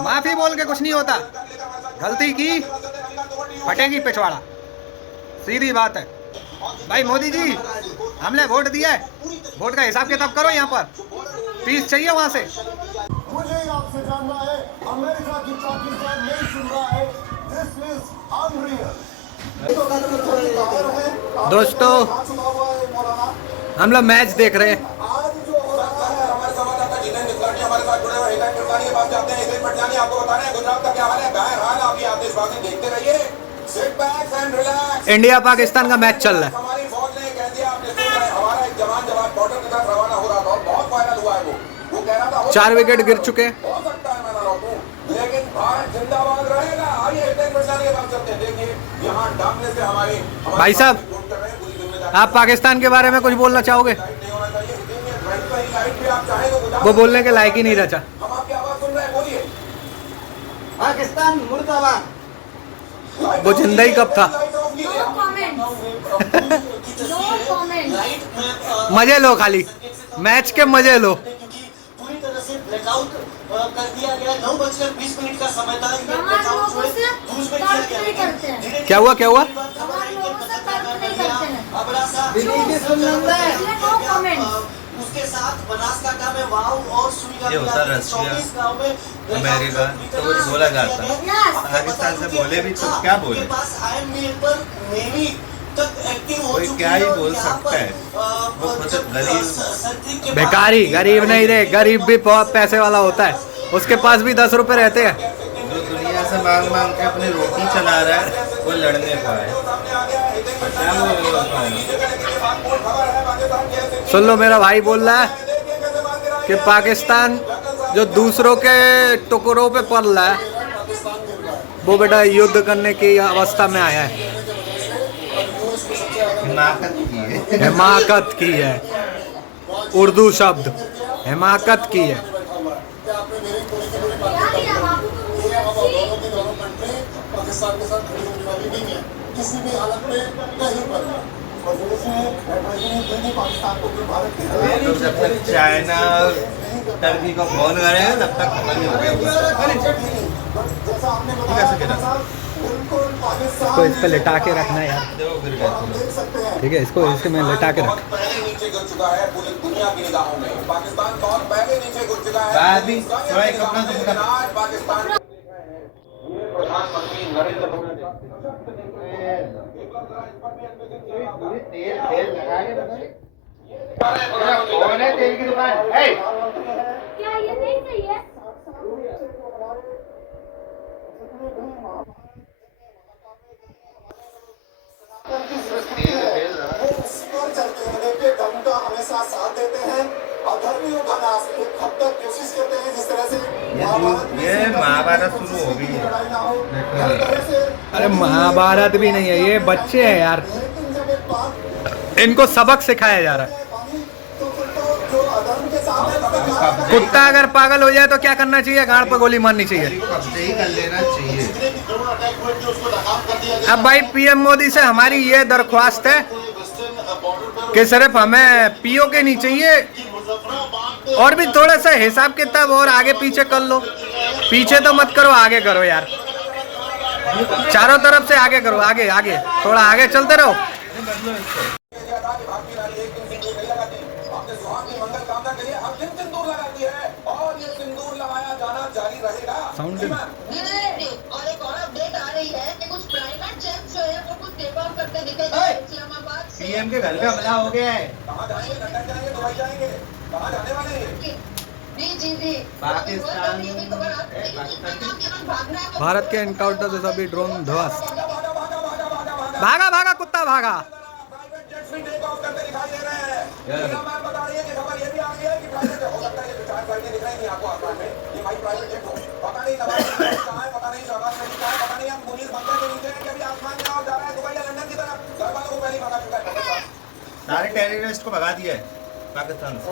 माफी बोल के कुछ नहीं होता, गलती की फटेगी पिछवाड़ा, सीधी बात है भाई। मोदी जी हमने वोट दिया है, वोट का हिसाब किताब करो, यहाँ पर पीस चाहिए वहां से। मुझे आपसे जानना है, अमेरिका की पाकिस्तान नहीं सुन रहा है, दिस इज अनरियल। दोस्तों हम लोग मैच देख रहे हैं। आज जो हो रहा है, हमारे संवाददाता जितेंद्र मिश्रा हमारे साथ जुड़े हुए हैं, किरसानी के पास जाते हैं। इसे पटजानी आपको बता रहे हैं गुजरात का क्या हाल है। बहरहाल आप ये आतिशबाजी देखते रहिए, sit back and relax. India Pakistan का मैच चल रहा है। हमारी फौज ने कह दिया, आपने सुना है, हमारा एक जवान बॉर्डर की तरफ रवाना हो रहा था और बहुत वायरल हुआ है। वो कह रहा था 4 विकेट गिर चुके हैं। हो सकता है मैं ना लौटूं, लेकिन भारत जिंदाबाद रहेगा। आइए जितेंद्र मिश्रा के पास चलते हैं। देखिए यहाँ डाकने से हमारे भाई साहब, आप पाकिस्तान के बारे में कुछ बोलना चाहोगे? वो बोलने के लायक ही नहीं रचा। हम आपकी आवाज सुन रहे हैं, बोलिए। पाकिस्तान मुर्दाबाद। वो जिंदा ही कब था? मजे लो, खाली मैच के मजे लो। पूरी तरह से ब्लैकआउट कर दिया गया। 9:20 का समय था। क्या हुआ, क्या हुआ? उसके साथ बनासकांठा में वाव और ये होता रशिया, अमेरिका, तो कुछ बोला जाता है। पाकिस्तान से बोले भी तो क्या बोले, कोई क्या ही बोल सकता है। वो खुद गरीब, बेकारी गरीब नहीं रे, गरीब भी बहुत पैसे वाला होता है, उसके पास भी 10 रुपए रहते हैं। जो दुनिया से मांग मांग के अपनी रोटी चला रहा है, वो लड़ने पाए। क्या वो सुन लो, मेरा भाई बोल रहा है कि पाकिस्तान जो दूसरों के टुकड़ों पे पड़ रहा है, वो बेटा युद्ध करने की अवस्था में आया है। हिमाकत की है, हिमाकत की है, उर्दू शब्द हिमाकत की है। पाकिस्तान के साथ खड़ी होने वाली नहीं है, किसी भी हालत में नहीं पर। और पाकिस्तान को भारत तो जब तक चाइना टर्की को फोन करेगा तब तक खत्म नहीं होगा। कैसे गिरा? इसको इस पे लिटा के रखना यार, ठीक है? इसको इसमें लिटा के रख। नीचे गिर चुका है पूरी दुनिया की निगाहों में। पाकिस्तान बहुत पहले नीचे गिर चुका है। पाकिस्तान प्रधानमंत्री नरेंद्र मोदी तेल की दुकान है। क्या ये नहीं सही है? हमेशा साथ देते हैं और धर्मियों का नाश एक हद तक कोशिश करते हैं, जिस तरह से ये महाभारत शुरू हो गई है। अरे महाभारत भी नहीं है, ये बच्चे हैं यार, इनको सबक सिखाया जा रहा है। कुत्ता अगर पागल हो जाए तो क्या करना चाहिए? गांड पर गोली मारनी चाहिए। कब्जे ही कर लेना चाहिए। अब भाई पीएम मोदी से हमारी ये दरख्वास्त है कि सिर्फ हमें पीओ के नहीं चाहिए, और भी थोड़ा सा हिसाब किताब और आगे पीछे कर लो। पीछे तो मत करो, आगे करो यार, चारों तरफ से आगे करो, आगे आगे थोड़ा आगे चलते रहो। साउंड और एक और अपडेट आ रही है कि कुछ प्राइवेट जेट जो है वो कुछ टेक ऑफ करते दिखेगा इस्लामाबाद से। पीएम के घर पे हमला हो गया है। कहाँ जाएंगे? लंदन जाएंगे, दुबई जाएंगे, कहाँ जाने वाले हैं? जी पाकिस्तान भारत के एनकाउंटर से सभी ड्रोन ध्वस्त। भागा भागा कुत्ता भागा। प्राइवेट जेट्स भी टेक ऑफ करते दिखाई दे रहे हैं। मीडियामैन बता रही है कि खबर ये भी आ गई है कि प्राइवेट हो सकता है ये चार फ्लाइटें दिख रही थी आपको आसमान में, ये भाई प्राइवेट जेट हो। पता नहीं नवाज शरीफ कहाँ है, पता नहीं शहबाज शरीफ कहाँ है, पता नहीं हम मुनीर बंकर के नीचे हैं कि अभी आसमान में और जा रहा है दुबई या लंदन की तरफ। घर वालों को पहले ही भगा चुका है पाकिस्तान। सारे टेररिस्ट को भगा दिया है पाकिस्तान से।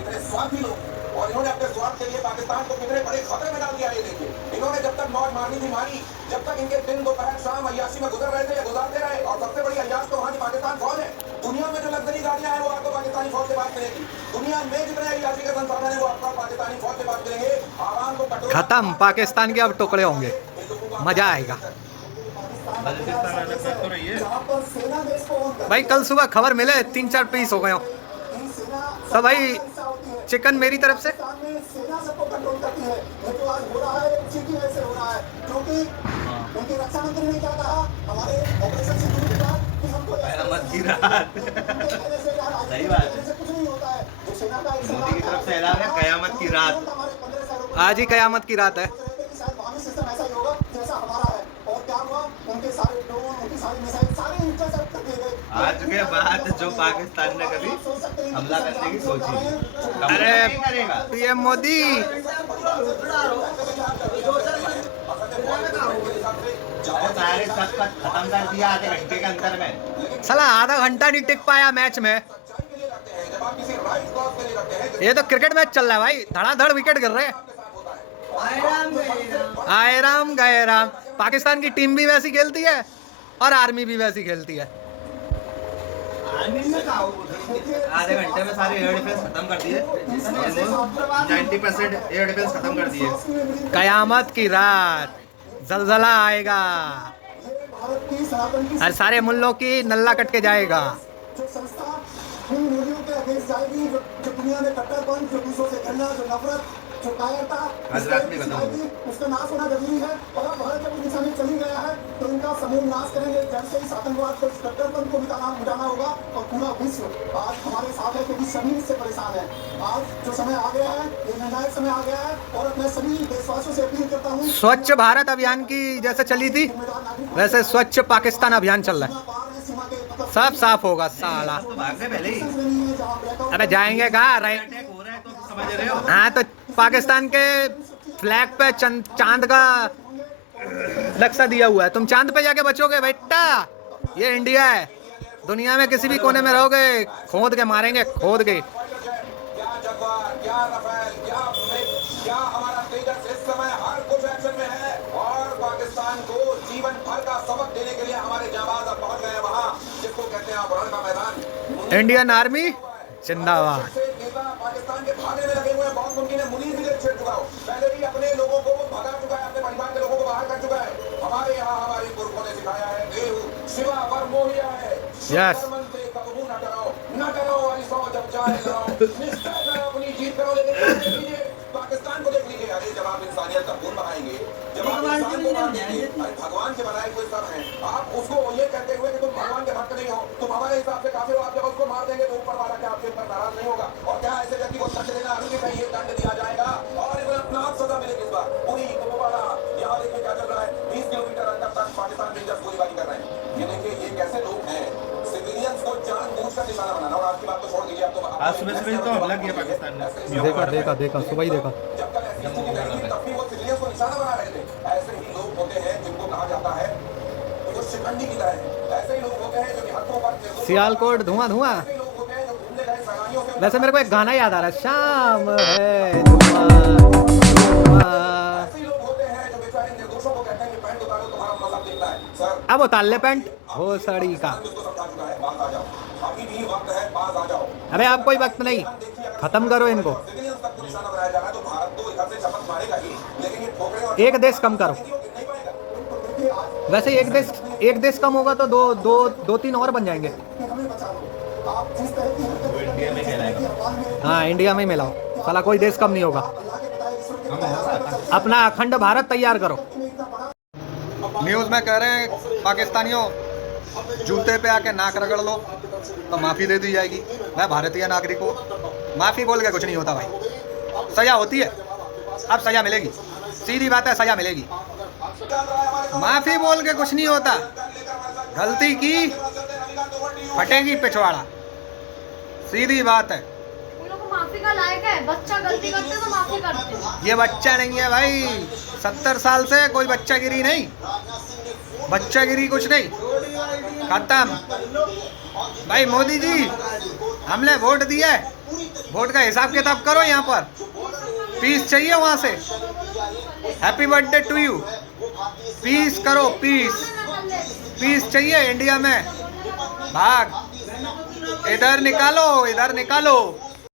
इतने स्वार्थी लोग, और इन्होंने अपने स्वार्थ के लिए पाकिस्तान को कितने बड़े खतरे में डाल दिया। ये देखिए, इन्होंने जब तक मौत मारनी थी मारी, जब तक इनके दिन दोपहर शाम अय्याशी में गुजर रहे थे, गुजारते रहे। और सबसे बड़ी अय्याश तो वहाँ की पाकिस्तान फौज है। दुनिया में जो लग्जरी गाड़ियां हैं वो आपको पाकिस्तानी फौज से बात मिलेगी। दुनिया में जितने आदिवासी के संसाधन है वो आपका पाकिस्तानी फौज के पास मिलेंगे। आवाम को कंट्रोल खत्म, पाकिस्तान के अब टुकड़े होंगे, मजा आएगा। बलूचिस्तान अलग बात तो रही है। जहाँ पर सेना देश को ओन करती भाई कल सुबह खबर मिले 3-4 पीस हो गए हो है, सेना तो भाई हिस्सा होती है। चिकन मेरी तरफ से। पाकिस्तान में सेना सबको कंट्रोल करती है। ये जो आज हो रहा है उसी की वजह से हो रहा है, क्योंकि उनके रक्षा मंत्री ने क्या कहा हमारे ऑपरेशन सिंदूर के बाद कि हमको कयामत की रात। सही बात है। कुछ नहीं होता है। जो सेना का मोदी की तरफ से ऐलान है कयामत की रात। हमारे 15 शहरों में आज ही कयामत की रात है। शायद वहाँ भी सिस्टम ऐसा ही होगा जैसा हमारा है। और क्या हुआ, उनके सारे ड्रोन, उनकी सारी मिसाइल सारे इंटरसेप्ट कर दिए गए। आज के बाद जो पाकिस्तान ने कभी हमला करने की सोची नहीं, अरे नहीं करेगा। पीएम मोदी अरे सारे सब का खत्म कर दिया आधे घंटे के अंदर में। साला आधा घंटा नहीं टिक पाया मैच में। जब आप किसी राइट कॉज के लिए करते हैं ये तो क्रिकेट मैच चल रहा है भाई, धड़ाधड़ विकेट गिर रहे हैं। आए राम गए राम। पाकिस्तान की टीम भी वैसी खेलती है और आर्मी भी वैसी खेलती है। आधे घंटे में सारे एयर डिफेंस खत्म कर दिए, 90% एयर डिफेंस खत्म कर दिए। कयामत की रात, जलजला आएगा भारत की सनातन की और सारे मुल्लों की नल्ला कट के जाएगा। जो संस्था इन मूल्यों के अगेंस्ट जाएगी, जो दुनिया में कट्टरपन, जो दूसरों से घृणा, जो नफरत, जो कायरता, आज रात में खत्म होगी। उसका नाश होना जरूरी है। और अब भारत जब इस दिशा में चली गया है तो इनका समूल नाश करेंगे। जड़ से इस आतंकवाद को, इस कट्टरपन को मिटाना होगा। और पूरा विश्व आज हमारे साथ है क्योंकि सभी इससे परेशान है। आज जो समय आ गया है, ये निर्णायक समय आ गया है। और मैं सभी देशवासियों से अपील करता हूँ, स्वच्छ भारत अभियान की जैसे चली थी वैसे स्वच्छ पाकिस्तान अभियान चल रहा है। सीमा के मतलब सब साफ होगा साला। तो भागने पहले ही नहीं है जहाँ ब्लैकआउट अबे जाएंगे कहाँ? अटैक हो रहा है तो समझ रहे हो। हाँ तो पाकिस्तान के फ्लैग पे चांद का नक्शा दिया हुआ है, तुम चांद पे जाके बचोगे बेटा। ये इंडिया है, दुनिया में किसी भी कोने में रहोगे खोद के मारेंगे, खोद के। क्या जगवार, क्या रफेल, क्या हमारा तेजस इस समय हर कुछ एक्शन में है। और पाकिस्तान को जीवन भर का सबक देने के लिए हमारे जाबाज अब पहुंच गए हैं वहां जिसको कहते हैं रण का मैदान। इंडियन आर्मी जिंदाबाद। से नेता पाकिस्तान के भागने में लगे हुए हैं। बहुत मुमकिन है मुनीर भी छेड़ चुका हो, पहले भी अपने लोगों को भगा चुका है, अपने परिवार के लोगों को बाहर कर चुका है। हमारे यहाँ हमारे पुरखों ने सिखाया है देहु शिवा वर मोहिया है। Yes. मन से कबू न डरो वाली सौ जब चाहे लड़ाओ। निश्चय करो अपनी जीत करो, लेकिन ध्यान दीजिए पाकिस्तान को देख लीजिए। अरे जब आप इंसानियत का खून बहाएंगे, जब आप इंसान को मार देंगे, अरे भगवान के बनाए हुए सब हैं, आप उसको ये कहते हुए कि तुम भगवान के भक्त नहीं हो, तुम हमारे हिसाब से काफिर हो, आप जब उसको मार देंगे तो ऊपर वाला क्या आपके ऊपर नाराज नहीं होगा? और क्या ऐसे व्यक्ति को दंड देना अनुचित है? ये दंड दिया जाएगा और इतना सजा मिलेगी इस बार। पूरी कुपवाड़ा यहाँ देखिए क्या चल रहा है, 20 किलोमीटर अंदर तक पाकिस्तान रेंजर्स गोलीबारी कर रहे हैं। ये देखिए ये कैसे लोग हैं, सिविलियंस को जानबूझकर निशाना बनाना। और आज की बात तो छोड़ दीजिए, अब तो आज सुबह सुबह तो हमला किया पाकिस्तान ने। देखा सुबह ही देखा। जब तक ऐसी स्थिति नहीं हुई तब भी वो सिविलियंस को निशाना बना रहे थे। ऐसे ही लोग होते हैं जिनको कहा जाता है वो शिकंडी की तरह है। ऐसे ही लोग होते हैं जो हथों पर सियालकोट धुआं धुआं। ऐसे ही लोग होते हैं जो घूमने गए सैलानियों के वैसे मेरे को एक गाना याद आ रहा है, शाम है धुआं धुआं। ऐसे ही लोग होते हैं जो बेचारे निर्दोषों को कहते हैं कि पैंट उतारो तुम्हारा मजहब दिखता है। सर अब उतार ले पैंट हो सड़ी का। उसको समझा चुका है, पास आ जाओ, अभी भी वक्त है, पास आ जाओ। अबे अब कोई वक्त नहीं, खत्म करो इनको। सिविलियंस तक को निशाना बनाया जा रहा है तो भारत तो इधर से शपथ मारेगा ही, लेकिन ये ठोकरे और एक देश कम करो। नहीं पाएगा। वैसे एक देश कम होगा तो दो तीन और बन जाएंगे। हमें बचा लो। आप जिस तरह की हरकत वो इंडिया में कहलाएगा। हाँ इंडिया में ही मिलाओ, साला कोई देश कम नहीं होगा। अपना अखंड भारत तैयार करो। न्यूज़ में कह रहे हैं पाकिस्तानियों जूते पे आके नाक रगड़ लो तो माफ़ी दे दी जाएगी। मैं भारतीय नागरिक हूँ, माफ़ी बोल के कुछ नहीं होता भाई, सज़ा होती है। अब सज़ा मिलेगी, सीधी बात है, सज़ा मिलेगी। माफ़ी बोल के कुछ नहीं होता, गलती की फटेगी पिछवाड़ा, सीधी बात है। उन लोगों को माफी का लायक है, बच्चा गलती करते तो माफी करते हैं। ये बच्चा नहीं है भाई, 70 साल से कोई बच्चागिरी नहीं, बच्चागिरी कुछ नहीं, खत्म। भाई मोदी जी हमने वोट दिया है, वोट का हिसाब किताब करो। यहाँ पर पीस चाहिए, वहाँ से happy birthday to you, peace करो, पीस चाहिए इंडिया में। भाग इधर निकालो, इधर निकालो।